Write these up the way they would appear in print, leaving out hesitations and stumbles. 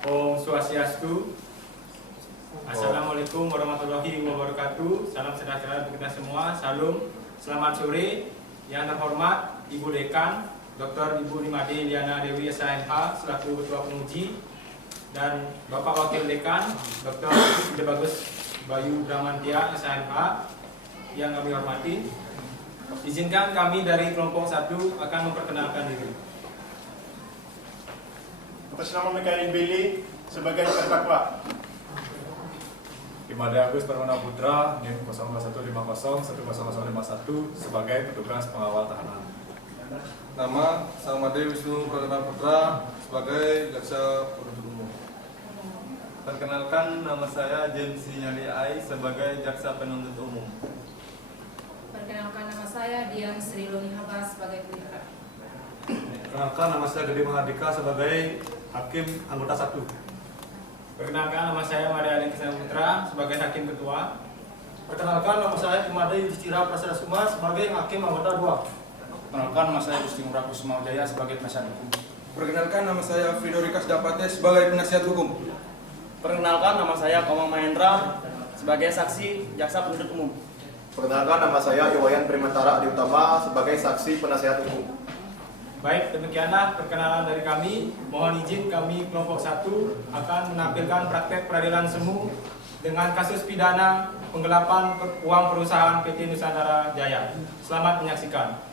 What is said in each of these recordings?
Om Swastiastu. Assalamualaikum warahmatullahi wabarakatuh. Salam sejahtera untuk kita semua. Salam. Selamat sore. Yang terhormat Ibu Dekan, Dr. Ibu Nimade Liana Dewi SHMH selaku Ketua Penguji, dan Bapak Wakil Dekan, Dr. Ide Bagus Bayu Bramantia SHMH yang kami hormati. Izinkan kami dari kelompok 1 akan memperkenalkan diri. Atas nama Mikael Billy sebagai terdakwa. Imade Agus Permana Putra, NIM 0215010051 sebagai petugas pengawal tahanan. Nama Samade Wisnu Pradana Putra sebagai jaksa penuntut umum. Perkenalkan, nama saya James Nyali Ai sebagai jaksa penuntut umum. Perkenalkan, nama saya Dian Sri Luni Haba sebagai pelapor. Perkenalkan, nama saya Dede Mahardika sebagai Hakim Anggota 1. Perkenalkan, nama saya Maria Alin Kisana Putra sebagai Hakim Ketua. Perkenalkan, nama saya Imade Yudhistira Prasada Suma sebagai Hakim Anggota 2. Perkenalkan, nama saya Gusti Ngurah Kusuma Wijaya sebagai penasihat hukum. Perkenalkan, nama saya Fridorikas Dapate sebagai penasihat hukum. Perkenalkan, nama saya Komang Mahendra sebagai saksi jaksa penuntut umum. Perkenalkan, nama saya Iwayan Primantara Adi Utama sebagai saksi penasihat hukum. Baik, demikianlah perkenalan dari kami. Mohon izin kami kelompok 1 akan menampilkan praktek peradilan semu dengan kasus pidana penggelapan uang perusahaan PT Nusantara Jaya. Selamat menyaksikan.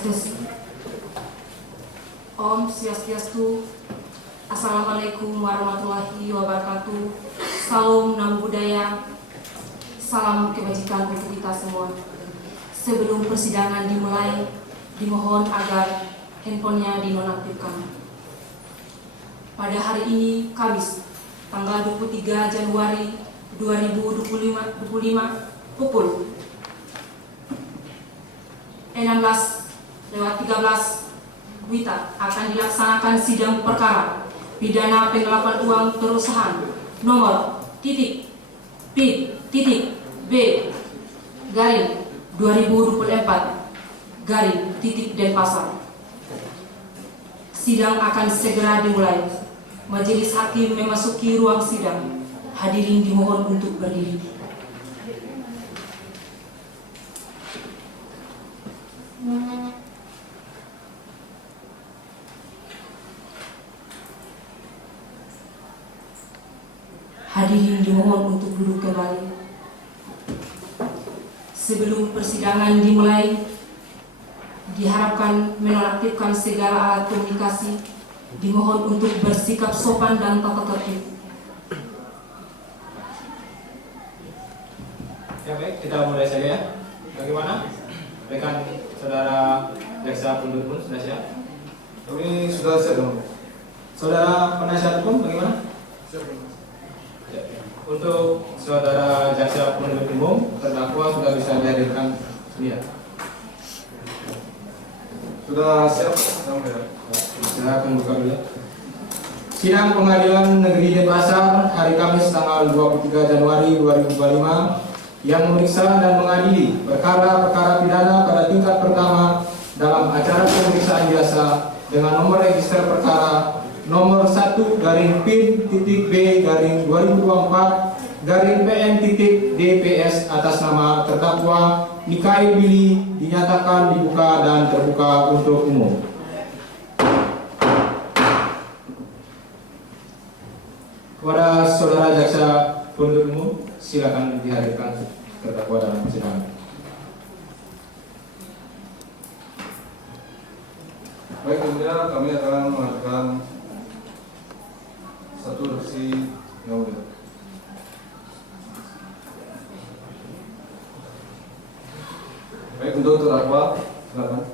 Tes. Om Swastiastu. Assalamualaikum warahmatullahi wabarakatuh. Salam Namo Buddhaya. Salam kebajikan untuk kita semua. Sebelum persidangan dimulai, dimohon agar handphonenya dinonaktifkan. Pada hari ini, Kamis, tanggal 23 Januari 2025 pukul 16:13 WITA akan dilaksanakan sidang perkara pidana penggelapan uang perusahaan nomor B 2024 Denpasar. Sidang akan segera dimulai. Majelis hakim memasuki ruang sidang. Hadirin dimohon untuk berdiri. Hadirin dimohon untuk duduk kembali. Sebelum persidangan dimulai, diharapkan menonaktifkan segala alat komunikasi. Dimohon untuk bersikap sopan dan tata tertib. Ya baik, kita mulai saja ya. Bagaimana? Rekan saudara jaksa penuntut umum sudah siap? Kami sudah siap, dong. Saudara penasihat hukum bagaimana? Siap. Ya. Untuk saudara jaksa penuntut umum, terdakwa sudah bisa dihadirkan sini ya? Sudah siap, Saya akan buka dulu. Sidang Pengadilan Negeri Denpasar hari Kamis tanggal 23 Januari 2025 yang memeriksa dan mengadili perkara-perkara pidana pada tingkat pertama dalam acara pemeriksaan biasa dengan nomor register perkara nomor 1-PIN.B-2024-PN.DPS atas nama terdakwa Mikael Billy dinyatakan dibuka dan terbuka untuk umum. Kepada saudara jaksa penuntut umum, silakan dihadirkan terdakwa dalam persidangan. Baik, kemudian kami akan menghadirkan satu saksi yang mulia. Baik, untuk terdakwa, silakan.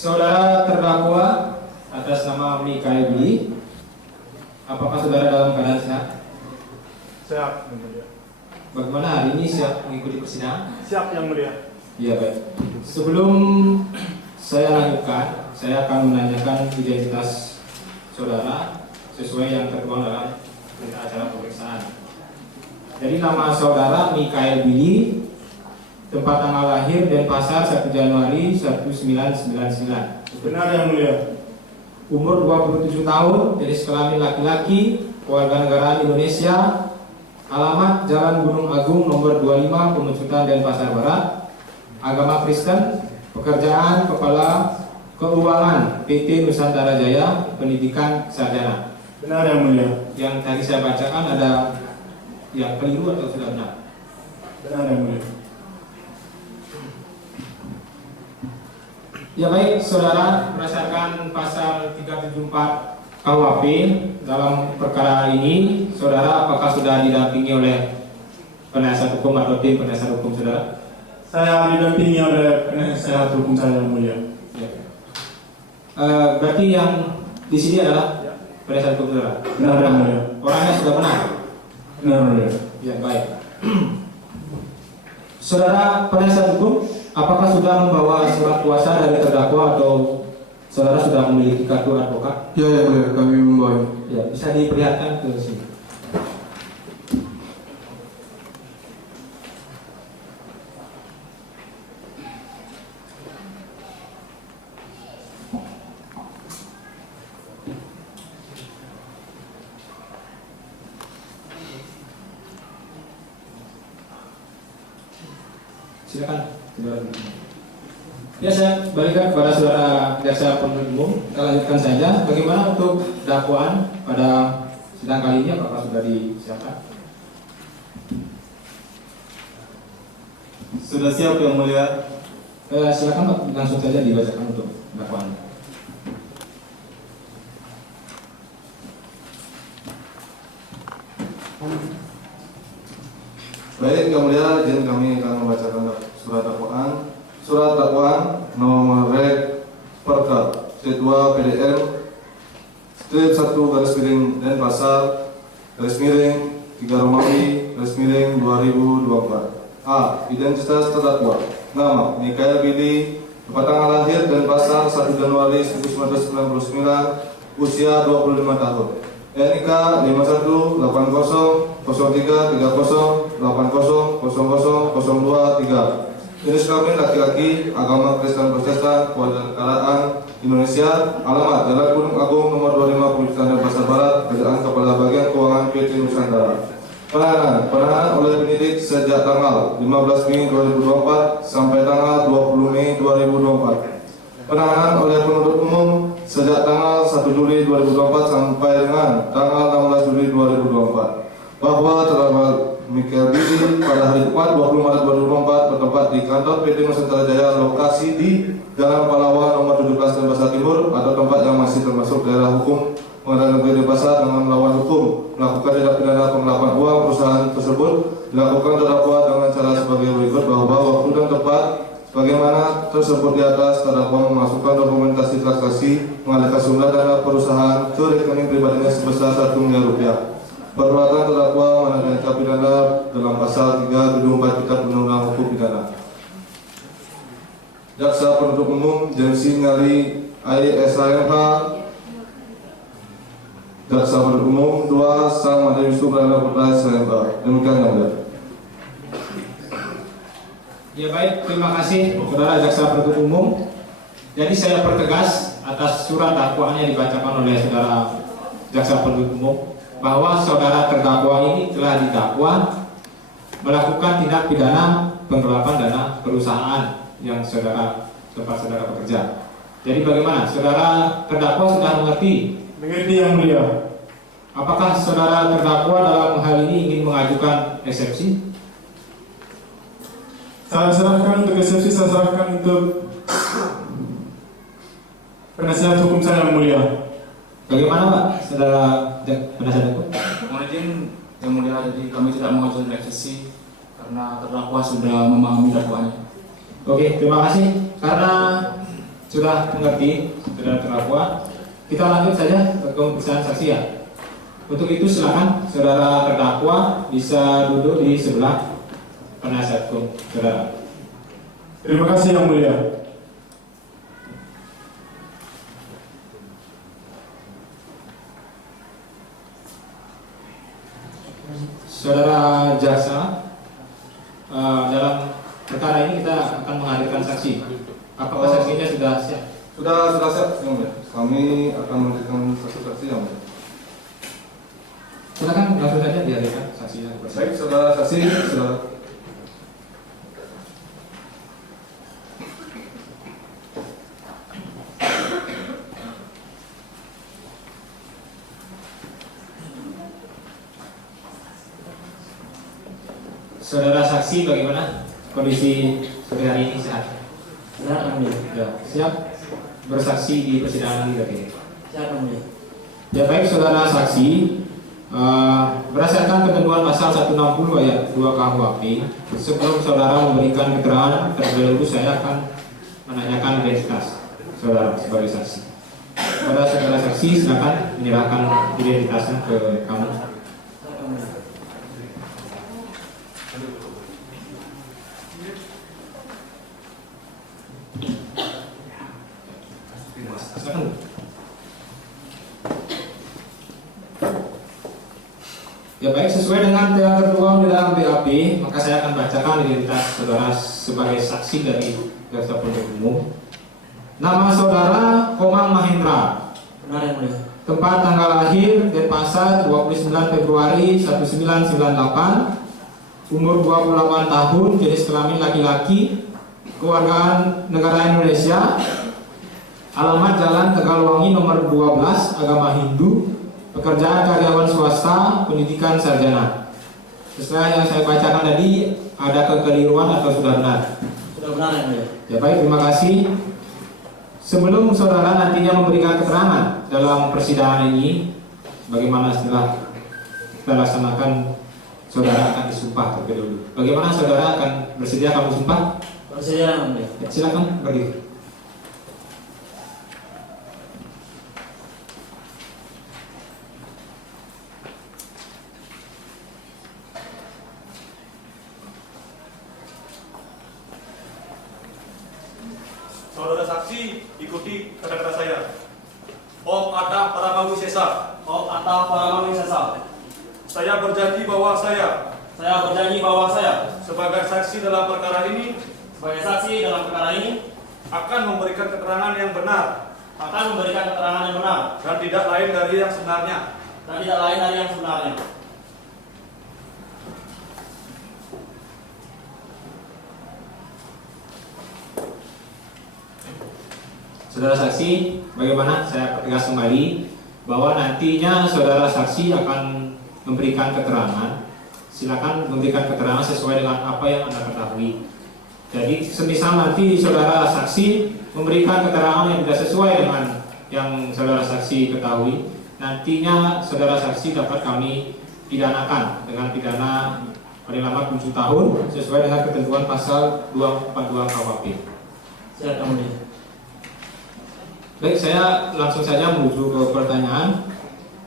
Saudara terdakwa atas nama Mikael Billy, apakah saudara dalam keadaan sehat? Siap, Yang Mulia. Bagaimana hari ini siap mengikuti persidangan? Siap, Yang Mulia. Iya, baik. Sebelum saya lanjutkan, saya akan menanyakan identitas saudara sesuai yang tertuang dalam berita acara pemeriksaan. Jadi nama saudara Mikael Billy, tempat tanggal lahir Denpasar 1 Januari 1999. Benar, Yang Mulia. Umur 27 tahun, jenis kelamin laki-laki, warganegaraan Indonesia. Alamat Jalan Gunung Agung nomor 25 Pemecutan Denpasar Barat. Agama Kristen. Pekerjaan Kepala Keuangan PT Nusantara Jaya, pendidikan sarjana. Benar, Yang Mulia. Yang tadi saya bacakan ada yang keliru atau sudah benar? Benar, Yang Mulia. Ya baik, saudara, berdasarkan pasal 374 KUHP dalam perkara ini, saudara apakah sudah didampingi oleh penasihat hukum atau tim penasihat hukum saudara? Saya didampingi oleh penasihat hukum saya, Yang Mulia. Ya. Berarti yang di sini adalah penasihat hukum saudara? Benar, Yang Mulia. Orangnya sudah benar? Benar, Yang Mulia. Ya baik. Saudara penasihat hukum, apakah sudah membawa surat kuasa dari terdakwa atau saudara sudah memiliki kartu advokat? Ya, Yang Mulia, kami membawa. Ya, bisa diperlihatkan ke sini. Silakan. Ya, saya balikan kepada saudara jaksa penuntut umum. Kita lanjutkan saja. Bagaimana untuk dakwaan pada sidang kali ini? Apakah sudah disiapkan? Sudah siap, Yang Mulia. Silakan Pak, langsung saja dibacakan untuk dakwaan. Baik, Yang Mulia, izin kami akan membacakan surat dakwaan. Surat dakwaan nomor Rek Perkara C2 PDN Strip 1 garis miring Denpasar garis miring 3 Romawi garis miring 2024. A. Identitas terdakwa. Nama Mikael Billy, tempat tanggal lahir Denpasar 1 Januari 1999, usia 25 tahun. NIK 51-80-03-30-80-00-02-3. Jenis kelamin laki-laki, agama Kristen Protestan, kewarganegaraan Indonesia. Alamat Jalan Gunung Agung nomor 25 Pemecutan Denpasar Barat. Kerjaan Kepala Bagian Keuangan PT Nusantara. Penahanan oleh penyidik sejak tanggal 15 Mei 2024 sampai tanggal 20 Mei 2024. Penahanan oleh penuntut umum sejak tanggal 1 Juli 2024 sampai dengan tanggal 16 Juli 2024. Bahwa terdakwa Mikael Billy pada hari Jumat 20 Maret 2024 bertempat di kantor PT Nusantara Jaya, lokasi di Jalan Pahlawan nomor 17 Denpasar Timur, atau tempat yang masih termasuk daerah hukum Pengadilan Negeri Denpasar, dengan melawan hukum melakukan tindak pidana penggelapan uang perusahaan tersebut. Dilakukan terdakwa dengan cara sebagai berikut, bahwa waktu dan tempat sebagaimana tersebut di atas, terdakwa memasukkan dokumentasi transaksi mengalihkan sumber dana perusahaan ke rekening pribadinya sebesar 1 miliar rupiah. Perbuatan terdakwa mengenai tindak pidana dalam pasal 3 Judul 4 Kitab Undang-Undang Hukum Pidana. Jaksa penuntut umum Jensi Nyali ISAMH, Jaksa penuntut umum 2 Sang Made Wisnu Pradana Putra SMH. Demikian, Yang Mulia. Ya baik, terima kasih Saudara Jaksa Penuntut Umum. Jadi saya pertegas atas surat dakwaan yang dibacakan oleh Saudara Jaksa Penuntut Umum bahwa saudara terdakwa ini telah didakwa melakukan tindak pidana penggelapan dana perusahaan yang tempat saudara bekerja. Jadi bagaimana? Saudara terdakwa sudah mengerti? Mengerti yang mulia. Apakah saudara terdakwa dalam hal ini ingin mengajukan eksepsi? Saya serahkan untuk eksepsi, saya serahkan untuk penasihat hukum saya yang mulia. Bagaimana Pak, saudara penasihat hukum? Mohon izin yang mulia, jadi kami tidak mengajukan eksepsi karena terdakwa sudah memahami dakwaannya. Oke, terima kasih. Karena sudah mengerti saudara terdakwa, kita lanjut saja ke pemeriksaan saksi ya. Untuk itu silakan saudara terdakwa bisa duduk di sebelah penasihat hukum saudara. Terima kasih yang mulia. Saudara jaksa, dalam perkara ini kita akan menghadirkan saksi. Apakah saksinya sudah siap? Sudah siap, Yang Mulia. Kami akan memberikan saksi-saksi yang mulia. Silakan langsung saja dihadirkan saksinya. Baik, saudara saksi, saudara. Saudara saksi, bagaimana kondisi seperti hari ini sehat? Sehat yang mulia. Ya, siap bersaksi di persidangan kita ini. Sehat yang mulia. Ya baik saudara saksi, berdasarkan ketentuan pasal 160 ayat 2 KUHP, sebelum saudara memberikan keterangan terlebih dahulu saya akan menanyakan identitas saudara sebagai saksi. Pada saudara saksi silakan menyerahkan identitasnya ke kamu. Silakan. Ya baik, sesuai dengan yang tertuang di dalam BAP, maka saya akan bacakan identitas saudara sebagai saksi dari jaksa penuntut umum. Nama saudara Komang Mahendra. Benar yang mulia. Tempat tanggal lahir Denpasar 29 Februari 1998. Umur 28 tahun, jenis kelamin laki-laki. Kewargaan negara Indonesia. Alamat Jalan Tegalwangi nomor 12, agama Hindu. Pekerjaan karyawan swasta, pendidikan sarjana. Sesuai yang saya bacakan tadi, ada kekeliruan atau sudah benar? Sudah benar yang mulia. Ya baik, terima kasih. Sebelum saudara nantinya memberikan keterangan dalam persidangan ini, bagaimana setelah kita laksanakan, saudara akan disumpah terlebih dahulu. Bagaimana saudara akan bersedia kamu sumpah? Bersedia yang mulia. Ya, silakan berdiri. Saudara saksi, ikuti kata-kata saya. Om Atta Paramawisesa. Om Atta Paramawisesa. Saya berjanji bahwa saya sebagai saksi dalam perkara ini akan memberikan keterangan yang benar dan tidak lain dari yang sebenarnya. Saudara saksi, bagaimana saya pertegas kembali bahwa nantinya saudara saksi akan memberikan keterangan. Silakan memberikan keterangan sesuai dengan apa yang Anda ketahui. Jadi semisal nanti saudara saksi memberikan keterangan yang tidak sesuai dengan yang saudara saksi ketahui, nantinya saudara saksi dapat kami pidanakan dengan pidana paling lama 7 tahun sesuai dengan ketentuan pasal 242 KUHP. Siap yang mulia. Baik, saya langsung saja menuju ke pertanyaan.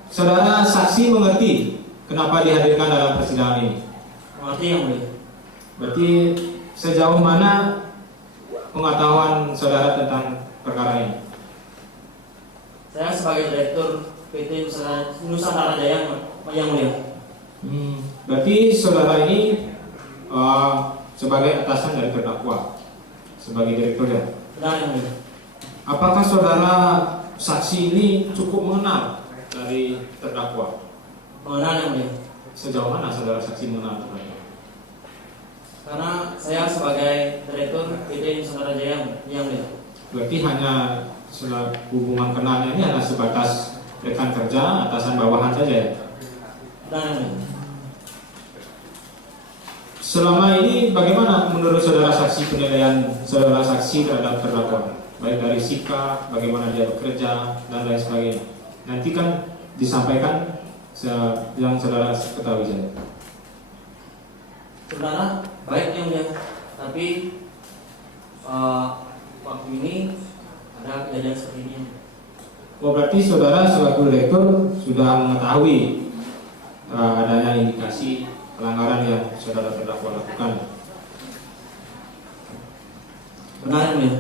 Saudara saksi mengerti kenapa dihadirkan dalam persidangan ini? Mengerti yang mulia. Berarti sejauh mana pengetahuan saudara tentang perkara ini? Saya sebagai direktur PT Nusantara Jaya yang mulia. Berarti saudara ini sebagai atasan dari terdakwa sebagai direkturnya. Benar yang mulia. Apakah saudara saksi ini cukup mengenal dari terdakwa? Mengenal yang mulia. Sejauh mana saudara saksi mengenal terdakwa? Karena saya sebagai direktur PT Nusantara Jaya yang mulia. Berarti hanya hubungan kenalnya ini hanya sebatas rekan kerja, atasan bawahan saja ya? Benar yang mulia. Selama ini bagaimana menurut saudara saksi penilaian saudara saksi terhadap terdakwa? Baik dari sikap, bagaimana dia bekerja, dan lain sebagainya. Nanti kan disampaikan yang saudara ketahui saja. Sebenarnya baik yang mulia, tapi waktu ini ada kejadian seperti ini. Oh, berarti saudara selaku direktur sudah mengetahui adanya indikasi pelanggaran yang saudara terdakwa lakukan. Benar ya?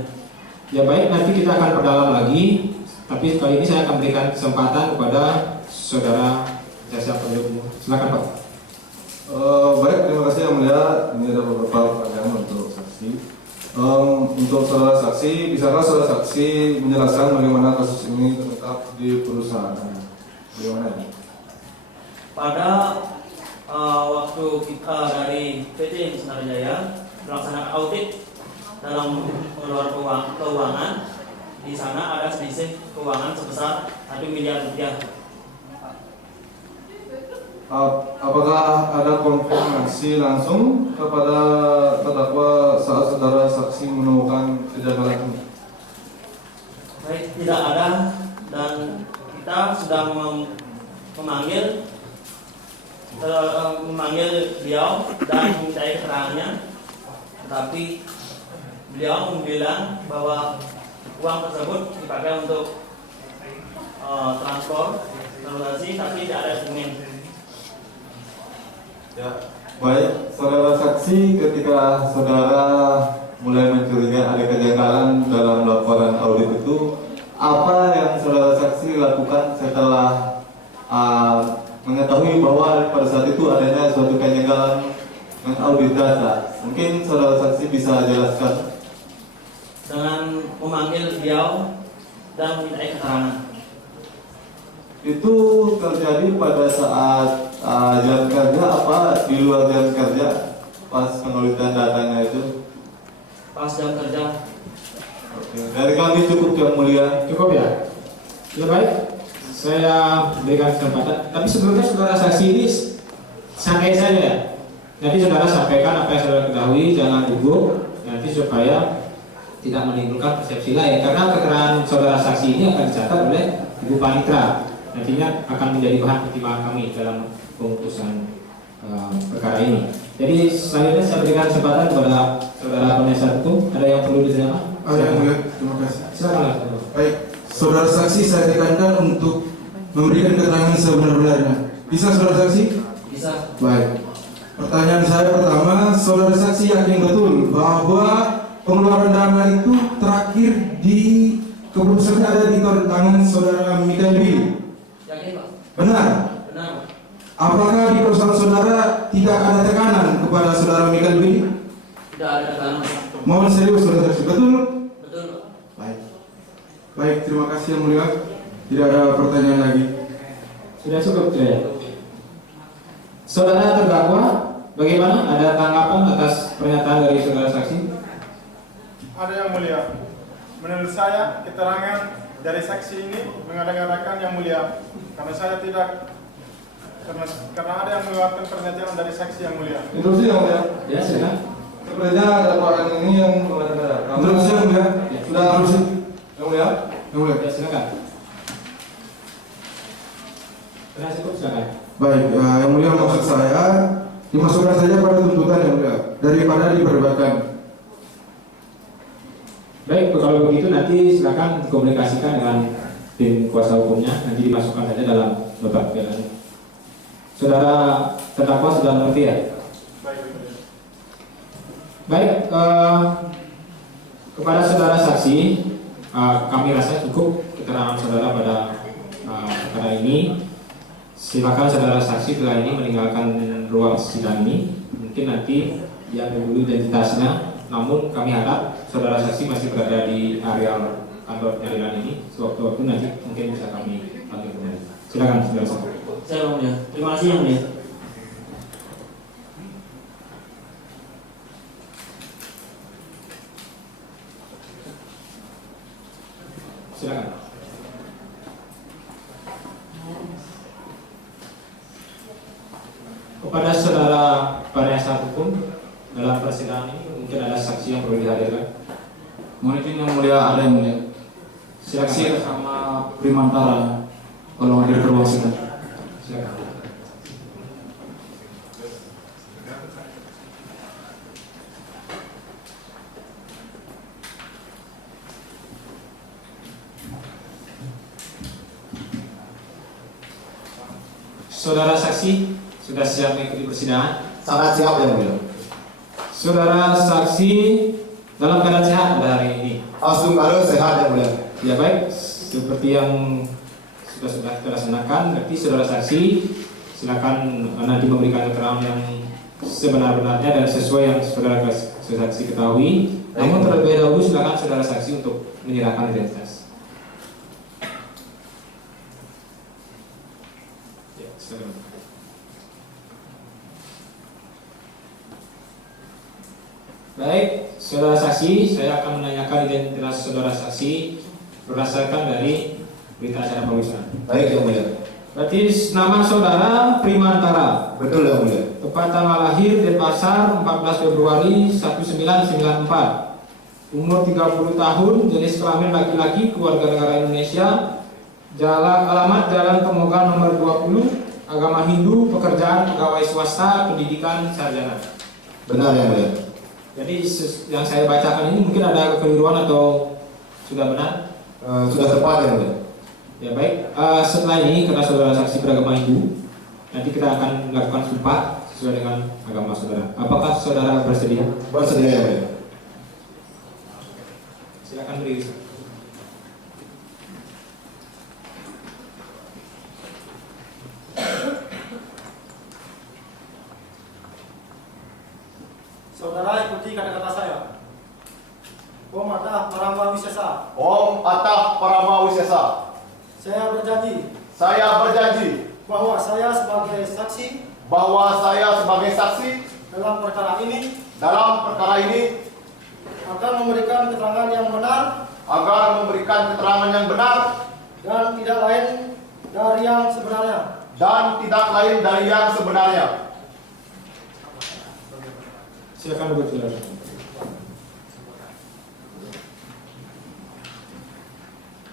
Ya baik, nanti kita akan perdalam lagi. Tapi kali ini saya akan berikan kesempatan kepada saudara jasa penuntut umum. Silakan Pak. Baik, terima kasih yang mulia. Ini ada beberapa pertanyaan untuk saksi. Untuk saudara saksi, bisakah saudara saksi menjelaskan bagaimana kasus ini terungkap di perusahaan? Bagaimana ini? Pada waktu kita dari PT Nusantara Jaya melaksanakan audit dalam pengeluaran keuangan, di sana ada selisih keuangan sebesar 1 miliar rupiah. Apakah ada konfirmasi langsung kepada terdakwa saat saudara saksi menemukan kejanggalan ini? Baik, tidak ada, dan kita sudah memanggil beliau dan memintai keterangannya, tetapi beliau bilang bahwa uang tersebut dipakai untuk transportasi, tapi tidak ada dokumen. Ya, baik, saudara saksi, ketika saudara mulai mencurigai ada kejanggalan dalam laporan audit itu, apa yang saudara saksi lakukan setelah mengetahui bahwa pada saat itu adanya suatu kejanggalan dengan audit data? Mungkin saudara saksi bisa jelaskan. Dengan memanggil beliau dan memintai keterangan. Itu terjadi pada saat jam kerja apa di luar jam kerja pas pengulitan datanya itu? Pas jam kerja. Oke. Dari kami cukup yang mulia. Cukup ya? Ya baik, saya berikan kesempatan. Tapi sebelumnya saudara saksi ini santai saja. Nanti saudara sampaikan apa yang saudara ketahui, jangan gugup nanti supaya tidak menimbulkan persepsi lain. Karena keterangan saudara saksi ini akan dicatat oleh Ibu Panitra. Nantinya akan menjadi bahan pertimbangan kami dalam pemutusan perkara ini. Jadi selanjutnya saya berikan kesempatan kepada saudara penasihat hukum. Ada yang perlu ditanyakan? Yang mulia, terima kasih. Silakan. Baik, saudara saksi saya tekankan untuk memberikan keterangan sebenar-benarnya. Bisa saudara saksi? Bisa. Baik. Pertanyaan saya pertama, saudara saksi yakin betul bahwa pengeluaran dana itu terakhir di keputusan ada di tangan saudara Mikael Billy? Yakin Pak? Benar? Benar Pak. Apakah di perusahaan saudara tidak ada tekanan kepada saudara Mikael Billy? Tidak ada tekanan. Mohon serius saudara saksi, betul? Betul Pak. Baik. Baik, terima kasih yang mulia. Tidak ada pertanyaan lagi. Sudah cukup ya? Saudara terdakwa, bagaimana? Ada tanggapan atas pernyataan dari saudara saksi? Ada yang mulia. Menurut saya keterangan dari saksi ini mengada-ngadakan yang mulia. Karena saya tidak karena ada yang mengeluarkan pernyataan dari saksi yang mulia. Interupsi yang mulia. Ya, silakan. Sebenarnya dakwaan ini yang mengada-ngada. Interupsi yang mulia. Sudah interupsi. Yang mulia. Yang mulia. Ya, silakan. Sudah cukup, silakan. Baik, yang mulia maksud saya dimasukkan saja pada tuntutan yang mulia daripada diperdebatkan. Baik, kalau begitu nanti silakan dikomunikasikan dengan tim kuasa hukumnya, nanti dimasukkan saja dalam babak jalan. Saudara terdakwa sudah mengerti ya? Baik, kepada saudara saksi, kami rasa cukup keterangan saudara pada perkara ini. Silakan saudara saksi setelah ini meninggalkan ruang sidang ini. Mungkin nanti diambil dulu identitasnya. Namun kami harap saudara saksi masih berada di area kantor pengadilan ini. Sewaktu-waktu nanti mungkin bisa kami panggil kembali. Silakan saudara saksi. Saya Yang Mulia. Terima kasih Yang Mulia. Silakan. Kepada saudara penasihat hukum dalam persidangan ini mungkin ada saksi yang perlu dihadirkan. Mohon izin Yang Mulia, ada Yang Mulia. Silakan. Saksi sama Primantara kalau hadir ke ruang sidang. Silakan. Saudara saksi sudah siap mengikuti persidangan? Sangat siap Yang Mulia. Saudara saksi dalam keadaan sehat pada hari ini? Alhamdulillah sehat Yang Mulia. Ya baik, seperti yang sudah kita laksanakan, berarti saudara saksi silakan nanti memberikan keterangan yang sebenar-benarnya dan sesuai yang saudara saksi ketahui. Namun terlebih dahulu silakan saudara saksi untuk menyerahkan identitas. Ya, silakan. Baik, saudara saksi, saya akan menanyakan identitas saudara saksi berdasarkan dari berita acara pemeriksaan. Baik Yang Mulia. Berarti nama saudara Primantara. Betul Yang Mulia. Tepat tanggal lahir Denpasar 14 Februari 1994. Umur 30 tahun, jenis kelamin laki-laki, keluarga negara Indonesia. Alamat Jalan Pemogan nomor 20, agama Hindu, pekerjaan pegawai swasta, pendidikan sarjana. Benar Yang Mulia. Jadi yang saya bacakan ini mungkin ada kekeliruan atau sudah benar? Sudah tepat Yang Mulia. Ya baik, setelah ini karena saudara saksi beragama Hindu, nanti kita akan melakukan sumpah sesuai dengan agama saudara. Apakah saudara bersedia? Bersedia Yang Mulia. Silakan berdiri. Saudara ikuti kata-kata saya. Om Atah Parama Wisesa. Om Atah Parama Wisesa. Saya berjanji. Saya berjanji Bahwa saya sebagai saksi. bahwa saya sebagai saksi Dalam perkara ini. Akan memberikan keterangan yang benar. Dan tidak lain dari yang sebenarnya. Silakan duduk saudara.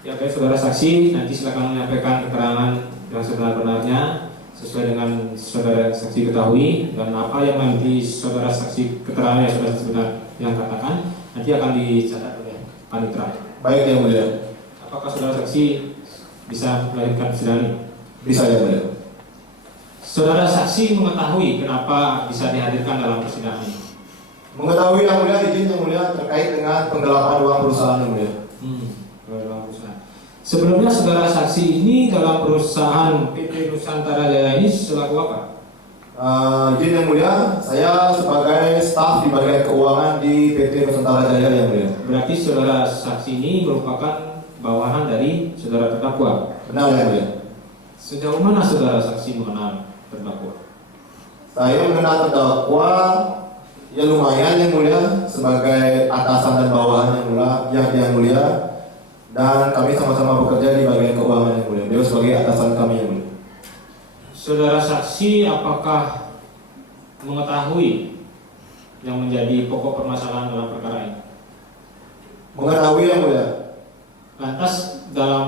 Ya baik saudara saksi, nanti silakan menyampaikan keterangan yang sebenar-benarnya sesuai dengan saudara saksi ketahui, dan apa yang nanti saudara saksi keterangan yang sudah sebenar yang katakan nanti akan dicatat oleh panitera. Baik Yang Mulia. Apakah saudara saksi bisa melanjutkan persidangan ini? Bisa Yang Mulia. Saudara saksi mengetahui kenapa bisa dihadirkan dalam persidangan ini? Mengetahui Yang Mulia, izin Yang Mulia terkait dengan penggelapan uang perusahaan Yang Mulia. Sebelumnya saudara saksi ini dalam perusahaan PT Nusantara Jaya ini selaku apa? Izin Yang Mulia, saya sebagai staf di bagian keuangan di PT Nusantara Jaya Yang Mulia. Berarti saudara saksi ini merupakan bawahan dari saudara terdakwa. Benar Yang Mulia. Sejauh mana saudara saksi mengenal terdakwa? Saya mengenal terdakwa ya lumayan Yang Mulia, sebagai atasan dan bawahan Yang Mulia. Dan kami sama-sama bekerja di bagian keuangan Yang Mulia. Beliau sebagai atasan kami Yang Mulia. Saudara saksi apakah mengetahui yang menjadi pokok permasalahan dalam perkara ini? Mengetahui Yang Mulia. Lantas dalam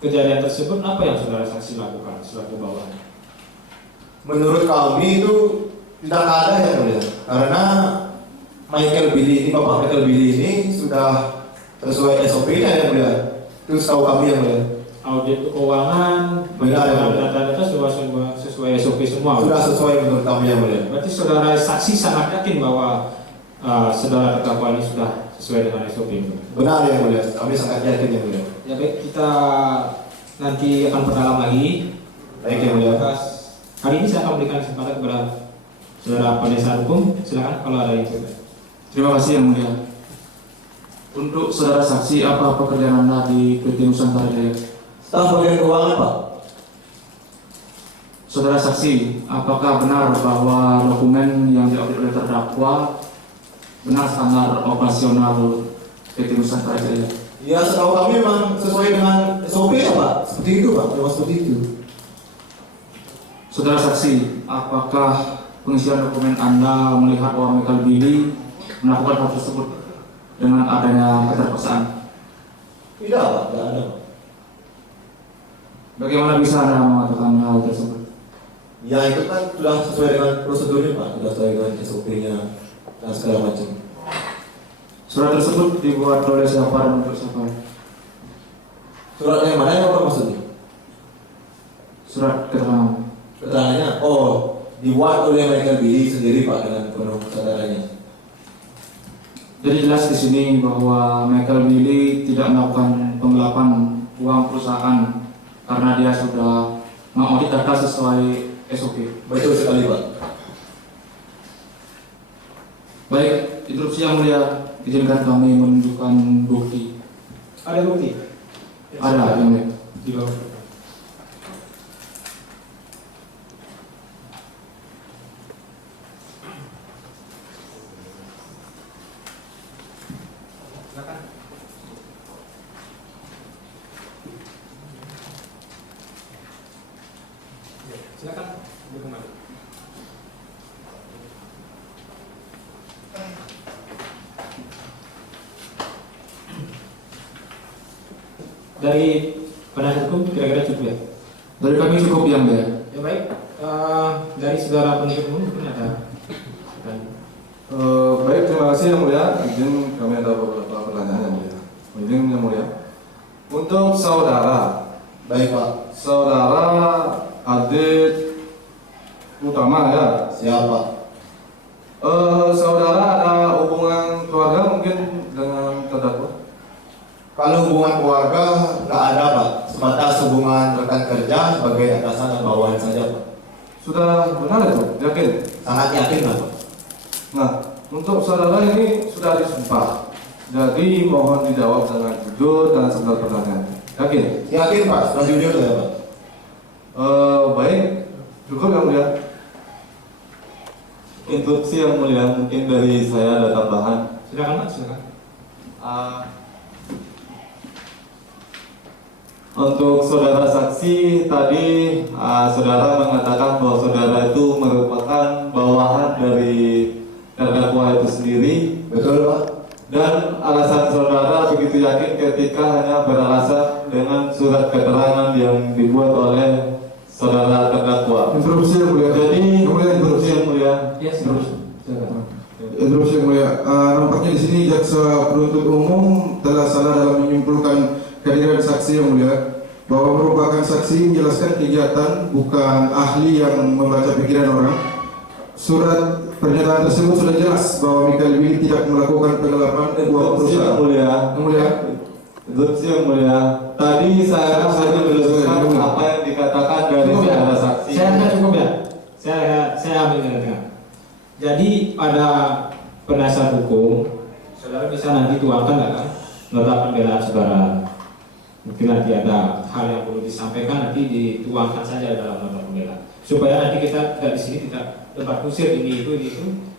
kejadian tersebut apa yang saudara saksi lakukan selaku bawahan? Menurut kami itu tidak ada Yang Mulia. Karena Michael Billy ini, Bapak Michael Billy ini sudah sesuai SOP-nya Yang Mulia. Itu tahu kami Yang Mulia. Audit keuangan, data-data sesuai SOP semua. Sudah sesuai menurut kami Yang Mulia. Berarti saudara saksi sangat yakin bahwa saudara terdakwa ini sudah sesuai dengan SOP. Benar Yang Mulia, kami sangat yakin Yang Mulia. Ya baik, kita nanti akan perdalam lagi. Baik Yang Mulia. Hari ini saya akan berikan kesempatan kepada Saudara penasihat hukum, silakan kalau ada itu. Terima kasih yang mulia. Untuk saudara saksi, apa pekerjaan Anda di PT Nusantara Jaya? Staf bagian keuangan, Pak. Saudara saksi, apakah benar bahwa dokumen yang diaudit oleh terdakwa benar standar operasional PT Nusantara Jaya? Ya, setahu kami memang sesuai dengan SOP ya, Pak. Seperti itu, Pak. Memang seperti itu. Saudara saksi, apakah pengisian dokumen Anda melihat bahwa Michael Billy melakukan hal tersebut dengan adanya keterpaksaan? Tidak, Pak. Tidak ada, Pak. Bagaimana bisa Anda mengatakan hal tersebut? Ya, itu kan sudah sesuai dengan prosedurnya, Pak. Sudah sesuai dengan SOP-nya dan segala macam. Surat tersebut dibuat oleh siapa dan untuk siapa? Surat yang mana yang apa maksudnya? Surat keterangan. Keterangannya, oh, dibuat oleh Michael Billy sendiri, Pak, dengan penuh kesadarannya. Jadi jelas di sini bahwa Michael Billy tidak melakukan penggelapan uang perusahaan karena dia sudah mengaudit data sesuai SOP. Betul sekali, Pak. Baik, interupsi yang mulia, izinkan kami menunjukkan bukti. Ada bukti? Ada yang mulia. Di bawah. Silakan. Ya, silakan. Kembali. Dari penasihat hukum kira-kira cukup ya? Dari kami cukup yang mulia. Ya baik. Dari saudara penuntut umum mungkin ada. Baik, terima kasih yang mulia. Izin kami ada beberapa pertanyaan yang mulia. Izin yang mulia. Untuk saudara, baik, Pak. Saudara adik utama ya. Siapa? Saudara ada hubungan keluarga mungkin dengan terdakwa? Kalau hubungan keluarga nggak ada, Pak. Sebatas hubungan rekan kerja sebagai atasan dan bawahan saja, Pak. Sudah benar itu? Yakin? Sangat yakin, Pak. Nah, untuk saudara ini sudah disumpah. Jadi mohon dijawab dengan jujur dan sebelah pertanyaan. Yakin? Yakin, Pak. Sudah jujur ya, Pak. Baik, cukup yang mulia. Interupsi yang mulia, mungkin dari saya ada tambahan. Silakan, Pak. Silakan. Untuk saudara saksi tadi, saudara mengatakan bahwa saudara itu merupakan bawahan dari terdakwa itu sendiri. Betul, Pak. Dan alasan saudara begitu yakin ketika hanya beralasan dengan surat keterangan yang dibuat oleh saudara terdakwa. Interupsi yang mulia. Jadi interupsi yang mulia. Ya, Interupsi yang mulia. Nampaknya di sini jaksa penuntut umum telah salah dalam menyimpulkan kehadiran saksi yang mulia, bahwa merupakan saksi menjelaskan kegiatan, bukan ahli yang membaca pikiran orang. Surat pernyataan tersebut sudah jelas bahwa Michael Billy tidak melakukan penggelapan uang perusahaan. Yang mulia. Interupsi yang mulia. Tadi saya hanya menjelaskan apa yang dikatakan dari saudara saksi. Saya rasa cukup ya. Saya ambil dengan tengah. Jadi pada penasihat hukum, saudara bisa nanti tuangkan kan nota pembelaan saudara. Mungkin nanti ada hal yang perlu disampaikan, nanti dituangkan saja dalam nota pembelaan. Supaya nanti kita dari sini tidak tempat kusir ini itu,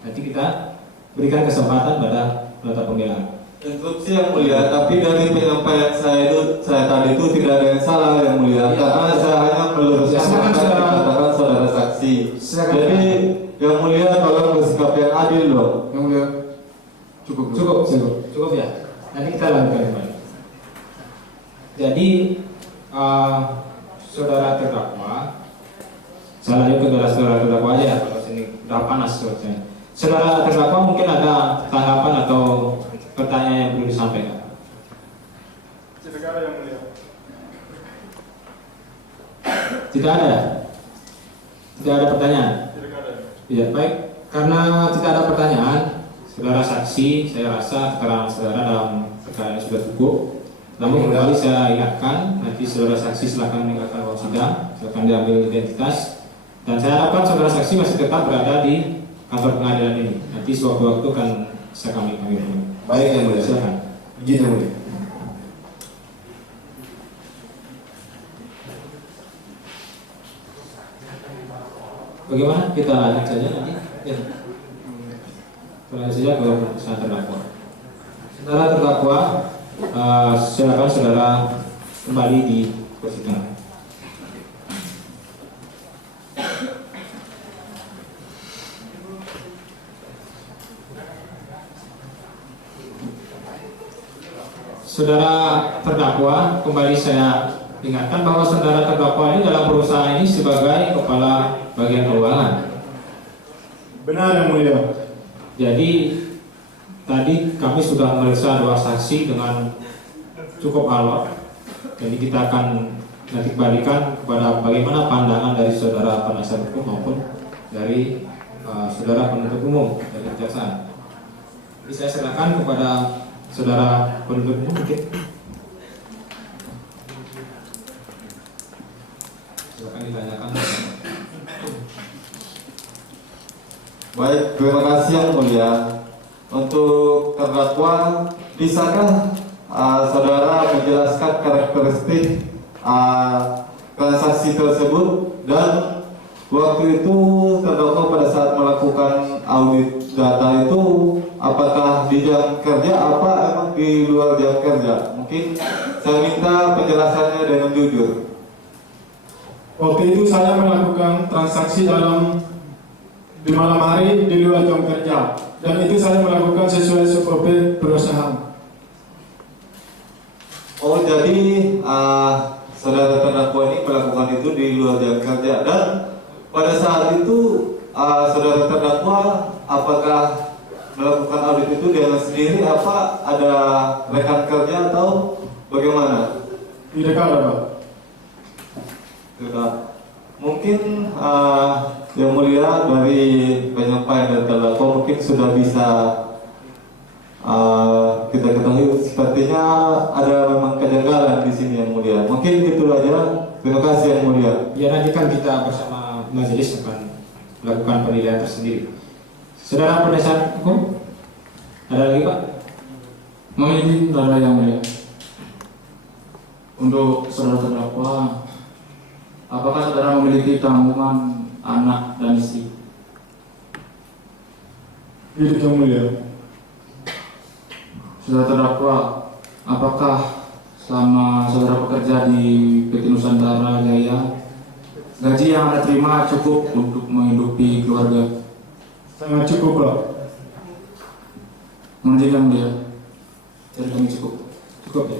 nanti kita berikan kesempatan pada nota pembelaan. Interupsi yang mulia, tapi dari penyampaian saya tadi itu tidak ada yang salah yang mulia, karena saya hanya meluruskan apa yang dikatakan saudara saksi. Jadi yang mulia tolong bersikap yang adil loh. Yang mulia. Cukup ya. Nanti kita lanjutkan kembali. Jadi saudara terdakwa, saya lanjut ke saudara terdakwa aja ya, kalau sini udah panas suratnya. Saudara terdakwa mungkin ada tanggapan atau pertanyaan yang perlu disampaikan. Tidak ada yang mulia. Tidak ada. Tidak ada pertanyaan. Tidak ada. Ya baik, karena tidak ada pertanyaan, saudara saksi, saya rasa keterangan saudara dalam perkara ini sudah cukup. Namun kembali saya ingatkan, nanti saudara saksi silakan meninggalkan ruang sidang, silakan diambil identitas, dan saya harapkan saudara saksi masih tetap berada di kantor pengadilan ini. Nanti sewaktu-waktu kan saya kami. Baik yang mulia. Silakan. Izin yang mulia. Bagaimana kita lanjut saja nanti? Ya. Lanjut saja ke pemeriksaan terdakwa. Saudara terdakwa, silakan saudara kembali di persidangan. Saudara terdakwa, kembali saya ingatkan bahwa saudara terdakwa ini dalam perusahaan ini sebagai kepala bagian keuangan. Benar yang mulia. Jadi tadi kami sudah memeriksa 2 saksi dengan cukup alot. Jadi kita akan nanti kembalikan kepada bagaimana pandangan dari saudara penasihat hukum maupun dari saudara penuntut umum dari kejaksaan. Jadi saya serahkan kepada saudara penuntut umum mungkin. Silakan ditanyakan. Baik, terima kasih yang mulia. Untuk terdakwa, bisakah saudara menjelaskan karakteristik transaksi tersebut dan waktu itu terdakwa pada saat melakukan audit data itu apakah di jam kerja apa emang di luar jam kerja? Mungkin saya minta penjelasannya dengan jujur. Waktu itu saya melakukan transaksi di malam hari di luar jam kerja, dan itu saya melakukan sesuai SOP perusahaan. Oh, jadi saudara terdakwa ini melakukan itu di luar jam kerja, dan pada saat itu saudara terdakwa apakah melakukan audit itu dengan sendiri apa ada rekan kerja atau bagaimana? Tidak ada, Pak. Tidak. Mungkin yang mulia dari penyampaian dari terdakwa mungkin sudah bisa kita ketahui sepertinya ada memang kejanggalan di sini yang mulia. Mungkin itu aja. Terima kasih yang mulia. Ya, nanti kan kita bersama majelis akan melakukan penilaian tersendiri. Saudara penasihat hukum, ada lagi Pak? Mohon izin saudara yang mulia. Untuk saudara terdakwa, apakah saudara memiliki tanggungan anak dan istri? Tidak yang mulia. Saudara terdakwa, apakah selama saudara bekerja di PT Nusantara Jaya, gaji yang Anda terima cukup untuk menghidupi keluarga? Sangat cukup, Pak. Menurut yang mulia, dari kami cukup. Cukup ya?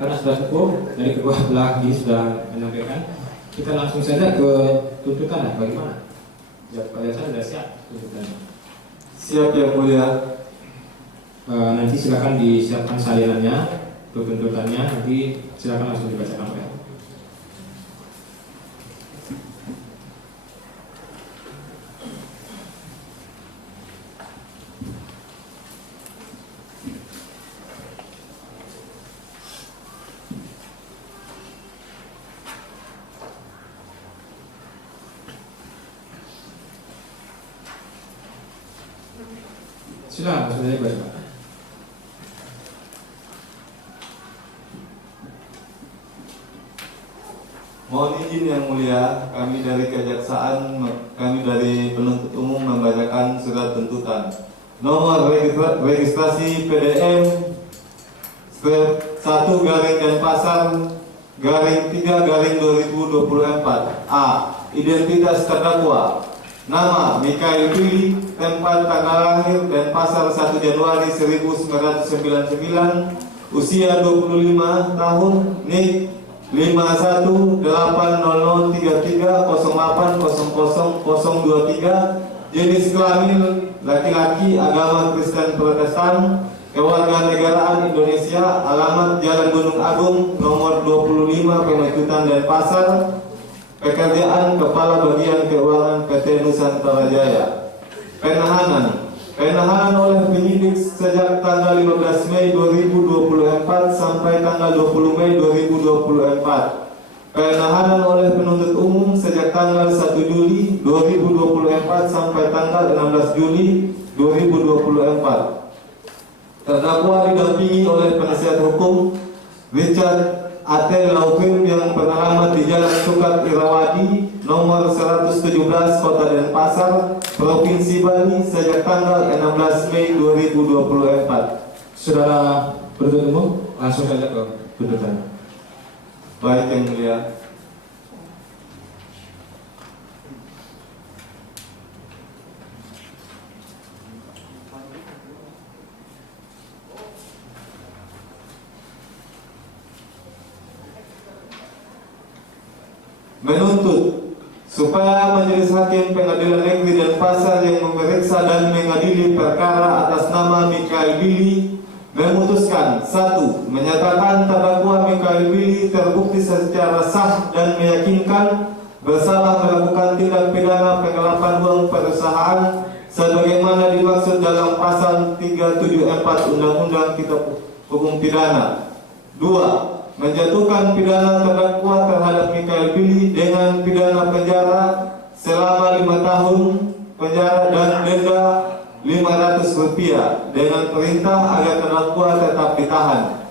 Karena sudah cukup, dari kedua belah pihak sudah menyampaikan, kita langsung saja ke tuntutan. Bagaimana? Jawab saya sudah siap tuntutannya. Siap yang mulia. Nanti silakan disiapkan salinannya, tuntutannya. Nanti silakan langsung dibacakan oleh. Silakan, sudah dibaca. Mohon izin yang mulia, kami dari kejaksaan, kami dari penuntut umum membacakan surat tuntutan. Nomor registrasi PDM 1/Denpasar/3/2024. A. Identitas terdakwa. Nama Mikael Billy, tempat tanggal lahir Denpasar 1 Januari 1999, usia 25 tahun, NIK 51803308000023, jenis kelamin laki-laki, agama Kristen Protestan, kewarganegaraan Indonesia, alamat Jalan Gunung Agung nomor 25 Pemecutan Denpasar, pekerjaan Kepala Bagian Keuangan PT Nusantara Jaya. Penahanan oleh penyidik sejak tanggal 15 Mei 2024 sampai tanggal 20 Mei 2024. Penahanan oleh penuntut umum sejak tanggal 1 Juli 2024 sampai tanggal 16 Juli 2024. Terdakwa didampingi oleh penasihat hukum Richard A.T. Laufin yang beralamat di Jalan Sukat Irawadi nomor 117 Kota Denpasar, Provinsi Bali sejak tanggal 16 Mei 2024. Saudara penuntut umum, langsung saja ke tuntutan. Baik yang mulia. Menuntut supaya Majelis Hakim Pengadilan Negeri Denpasar yang memeriksa dan mengadili perkara atas nama Mikael Billy memutuskan: 1. Menyatakan terdakwa Mikael Billy terbukti secara sah dan meyakinkan bersalah melakukan tindak pidana penggelapan uang perusahaan sebagaimana dimaksud dalam pasal 374 Undang-Undang Kitab Hukum Pidana. 2. Menjatuhkan pidana terdakwa terhadap Mikael Billy dengan pidana penjara selama 5 tahun penjara dan denda Rp500 dengan perintah agar terdakwa tetap ditahan.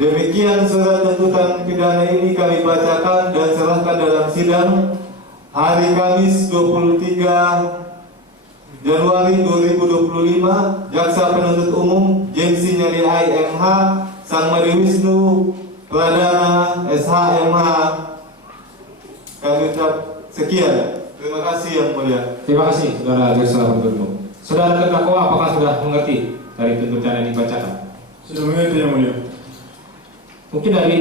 Demikian surat tuntutan pidana ini kami bacakan dan serahkan dalam sidang hari Kamis 23 Januari 2025. Jaksa penuntut umum James Nyali IMH Sangmari Wisnu Pradana SHMH. Kami ucap sekian. Terima kasih yang mulia. Terima kasih saudara jaksa penuntut umum. Saudara terdakwa apakah sudah mengerti dari tuntutan yang dibacakan? Sudah mengerti yang mulia. Mungkin dari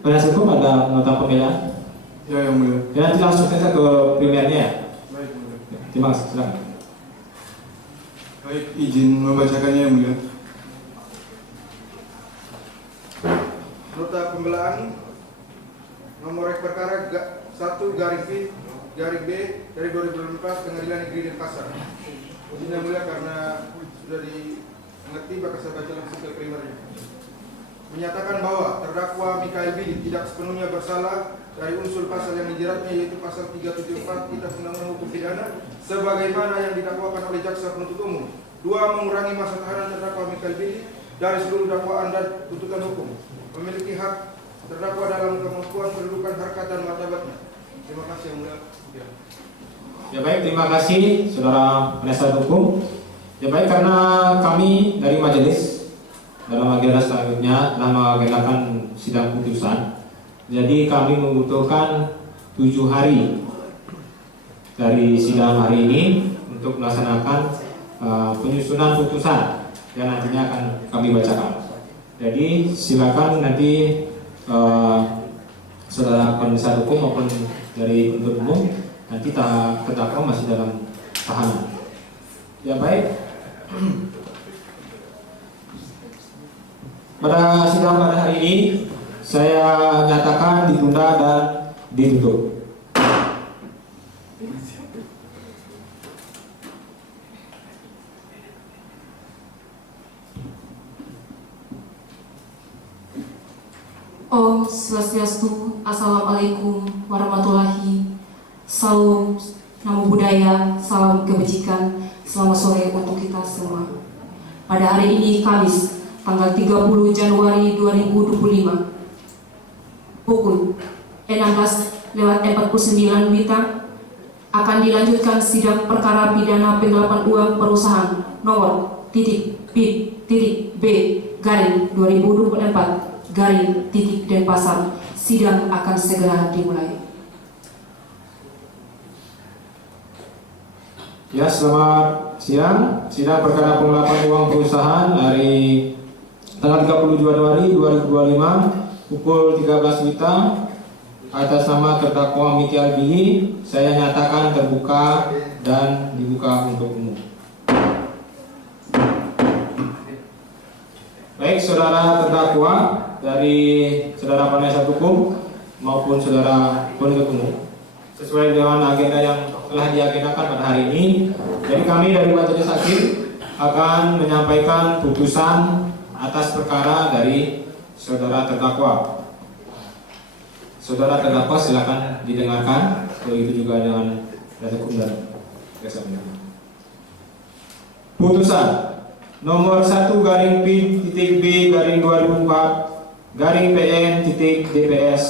penasihat hukum ada nota pembelaan? Ya yang mulia. Ya, nanti langsung saja ke pilihannya ya. Baik yang mulia. Terima kasih, silakan. Baik, izin membacakannya yang mulia. Nota pembelaan nomor perkara 1/B/2024 Pengadilan Negeri Denpasar. Izin yang mulia karena sudah dimengerti bakal saya baca langsung ke primernya. Menyatakan bahwa terdakwa Mikael Billy tidak sepenuhnya bersalah dari unsur pasal yang dijeratnya, yaitu pasal 374 Kitab Undang-Undang Hukum Pidana sebagaimana yang didakwakan oleh jaksa penuntut umum. 2. Mengurangi masa tahanan terdakwa Mikael Billy dari seluruh dakwaan dan tuntutan hukum. Memiliki hak terdakwa dalam kemampuan kedudukan harkat dan martabatnya. Terima kasih yang mulia. Ya baik, terima kasih saudara penasihat hukum. Ya baik, karena kami dari majelis dalam agenda selanjutnya telah mengagendakan sidang putusan, jadi kami membutuhkan 7 hari dari sidang hari ini untuk melaksanakan penyusunan putusan yang nantinya akan kami bacakan. Jadi silakan nanti saudara penasihat hukum maupun dari penuntut umum nanti terdakwa masih dalam tahanan. Ya baik. Pada sidang pada hari ini saya nyatakan ditunda dan ditutup. Om Swastiastu, Assalamualaikum warahmatullahi. Salam, namo buddhaya, salam kebajikan. Selamat sore untuk kita semua. Pada hari ini Kamis, tanggal 30 Januari 2025, pukul 16:49 WITA akan dilanjutkan sidang perkara pidana penggelapan uang perusahaan nomor (B.B.) Denpasar. Sidang akan segera dimulai. Ya, selamat siang. Sidang perkara penggelapan uang perusahaan hari tanggal 30 Januari 2025 pukul 13 WITA atas nama terdakwa Mikael Billy saya nyatakan terbuka dan dibuka untuk umum. Baik, saudara terdakwa dari saudara penasihat hukum maupun saudara penuntut umum, sesuai dengan agenda yang telah diagendakan pada hari ini, jadi kami dari majelis hakim akan menyampaikan putusan atas perkara dari saudara terdakwa. Saudara terdakwa silakan didengarkan, begitu juga dengan dan hukum dan jasa pendidikan. Putusan nomor 1-B/2004/PN-DPS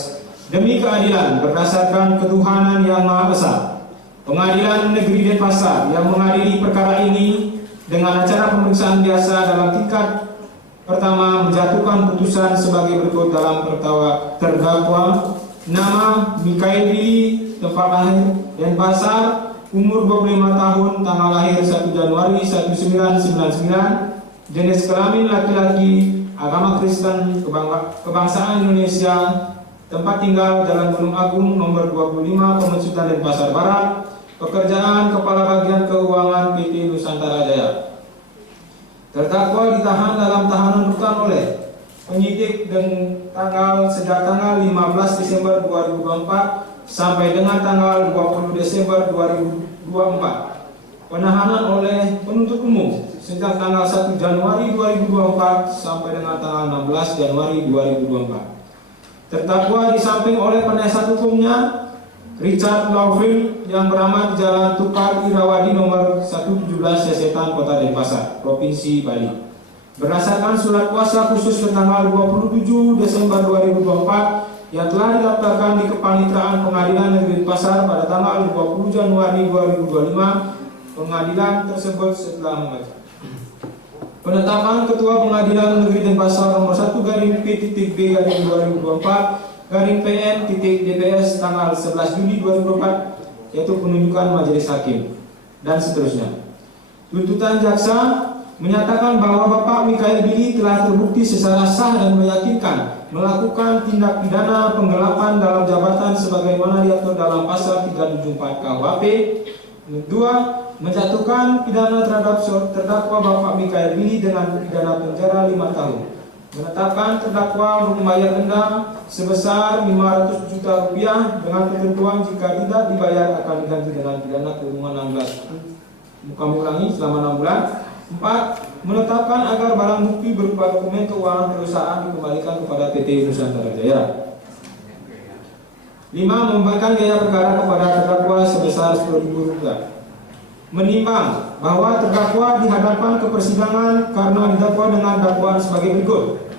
demi keadilan berdasarkan ketuhanan yang Maha Esa. Pengadilan Negeri Denpasar yang mengadili perkara ini dengan acara pemeriksaan biasa dalam tingkat pertama menjatuhkan putusan sebagai berikut dalam terdakwa nama Mikael Billy, tempat lahir Denpasar, umur 25 tahun, tanggal lahir 1 Januari 1999, jenis kelamin laki-laki, agama Kristen, kebangsaan Indonesia, tempat tinggal Jalan Gunung Agung nomor 25, Pemecutan Denpasar Barat, pekerjaan Kepala Bagian Keuangan PT Nusantara Jaya. Terdakwa ditahan dalam tahanan rutan oleh penyidik sejak tanggal 15 Desember 2024 sampai dengan tanggal 20 Desember 2024. Penahanan oleh penuntut umum sejak tanggal 1 Januari 2024 sampai dengan tanggal 16 Januari 2024. Terdakwa disamping oleh penasihat hukumnya Richard Laufril yang beramat di Jalan Tukar Irawadi nomor 117 Sesetan, Kota Denpasar, Provinsi Bali. Berdasarkan surat kuasa khusus tanggal 27 Desember 2024 yang telah didaftarkan di Kepanitraan Pengadilan Negeri Denpasar pada tanggal 20 Januari 2025, pengadilan tersebut setelah membaca penetapan Ketua Pengadilan Negeri Denpasar nomor 1-P/2024/PN-DPS tanggal 11 Juli 2024, yaitu penunjukan majelis hakim dan seterusnya. Tuntutan jaksa menyatakan bahwa Bapak Mikael Billy telah terbukti secara sah dan meyakinkan melakukan tindak pidana penggelapan dalam jabatan sebagaimana diatur dalam pasal 374 KUHP. Kedua, menjatuhkan pidana terhadap terdakwa Bapak Mikael Billy dengan pidana penjara 5 tahun. Menetapkan terdakwa untuk membayar denda sebesar 500 juta rupiah dengan ketentuan jika tidak dibayar akan diganti dengan pidana kurungan 16 kami ulangi selama 6 bulan. 4. Menetapkan agar barang bukti berupa dokumen keuangan perusahaan dikembalikan kepada PT Nusantara Jaya. 5. Membebankan biaya perkara kepada terdakwa sebesar Rp10.000. Menimbang bahwa terdakwa di hadapan ke persidangan karena didakwa dengan dakwaan sebagai berikut.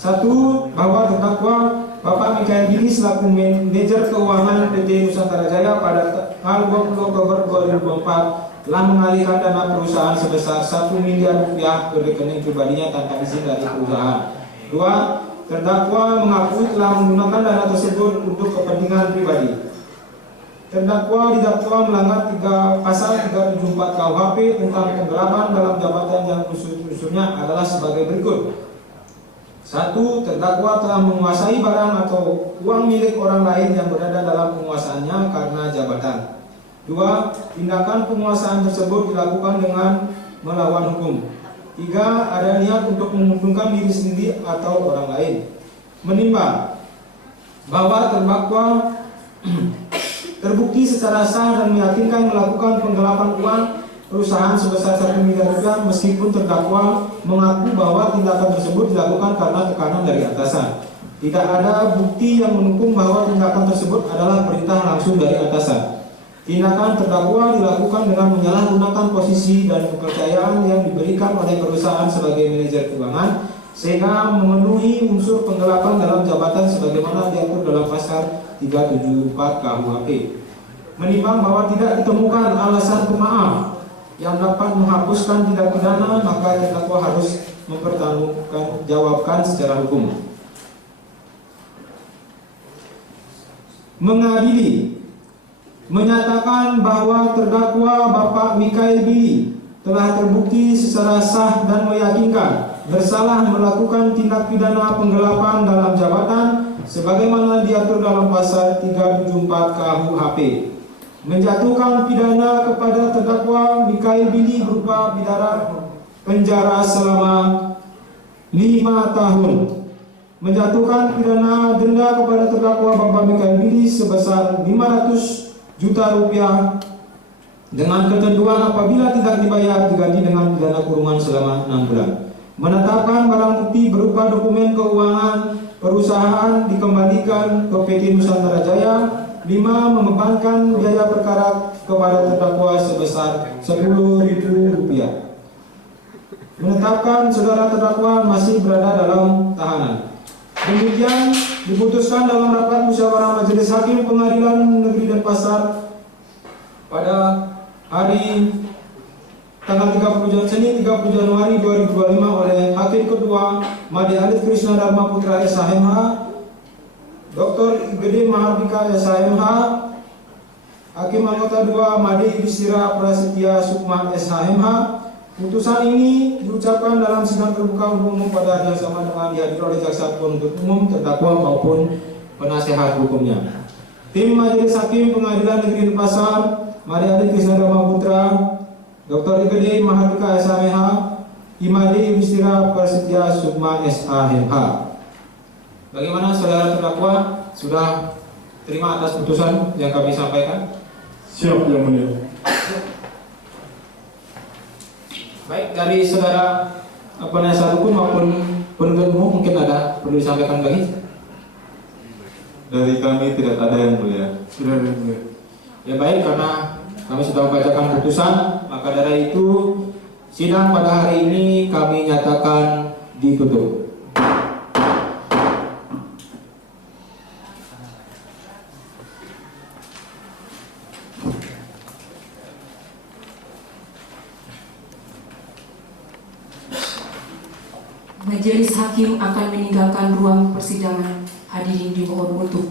1. Bahwa terdakwa Bapak Mikael Billy selaku manajer keuangan PT Nusantara Jaya pada tanggal 20 Oktober 2024 telah mengalihkan dana perusahaan sebesar Rp1 miliar ke rekening pribadinya tanpa izin dari perusahaan. 2. Terdakwa mengakui telah menggunakan dana tersebut untuk kepentingan pribadi. Terdakwa didakwa melanggar pasal 374 KUHP tentang penggelapan dalam jabatan yang unsur-unsurnya adalah sebagai berikut. 1. Terdakwa telah menguasai barang atau uang milik orang lain yang berada dalam penguasaannya karena jabatan. 2. Tindakan penguasaan tersebut dilakukan dengan melawan hukum. 3. Ada niat untuk menguntungkan diri sendiri atau orang lain. Menimbang bahwa terdakwa terbukti secara sah dan meyakinkan melakukan penggelapan uang perusahaan sebesar Rp1 miliar meskipun terdakwa mengaku bahwa tindakan tersebut dilakukan karena tekanan dari atasan. Tidak ada bukti yang mendukung bahwa tindakan tersebut adalah perintah langsung dari atasan. Tindakan terdakwa dilakukan dengan menyalahgunakan posisi dan kepercayaan yang diberikan oleh perusahaan sebagai manajer keuangan sehingga memenuhi unsur penggelapan dalam jabatan sebagaimana diatur dalam pasal 374 KUHP. Menimbang bahwa tidak ditemukan alasan pemaaf yang dapat menghapuskan tindak pidana, maka terdakwa harus mempertanggungjawabkan secara hukum. Mengadili menyatakan bahwa terdakwa Bapak Mikael Billy telah terbukti secara sah dan meyakinkan bersalah melakukan tindak pidana penggelapan dalam jabatan sebagaimana diatur dalam pasal 374 KUHP. Menjatuhkan pidana kepada terdakwa Mikael Billy berupa pidana penjara selama 5 tahun. Menjatuhkan pidana denda kepada terdakwa Bapak Mikael Billy sebesar 500 juta rupiah dengan ketentuan apabila tidak dibayar diganti dengan pidana kurungan selama 6 bulan. Menetapkan barang bukti berupa dokumen keuangan perusahaan dikembalikan ke PT Nusantara Jaya 5. Membebankan biaya perkara kepada terdakwa sebesar Rp10.000. Menetapkan saudara terdakwa masih berada dalam tahanan. Demikian diputuskan dalam rapat musyawarah Majelis Hakim Pengadilan Negeri Denpasar pada hari tanggal 30 Januari 2025 oleh Hakim Kedua Made Alit Krishna Dharma Putra SHMH, Dr. IGD Mahardika SHMH, Hakim Anggota 2 Made Yudhistira Prasetya Sukma SHMH. Putusan ini diucapkan dalam sidang terbuka umum pada hari yang sama dengan dihadiri oleh jaksa penuntut umum, terdakwa maupun penasehat hukumnya. Tim Majelis Hakim Pengadilan Negeri Denpasar, Made Alit Krishna Dharma Putra, Dr. IGD Mahardika SHMH, Imade Yudhistira Prasetya Sukma SHMH. Bagaimana saudara terdakwa, sudah terima atas putusan yang kami sampaikan? Siap, Yang Mulia. Baik, dari saudara penasihat hukum maupun penuntut umum mungkin ada perlu disampaikan lagi? Dari kami tidak ada, Yang Mulia. Sudah, Yang Mulia. Ya baik, karena kami sudah membacakan putusan, maka dari itu sidang pada hari ini kami nyatakan ditutup. Majelis Hakim akan meninggalkan ruang persidangan. Hadirin dimohon untuk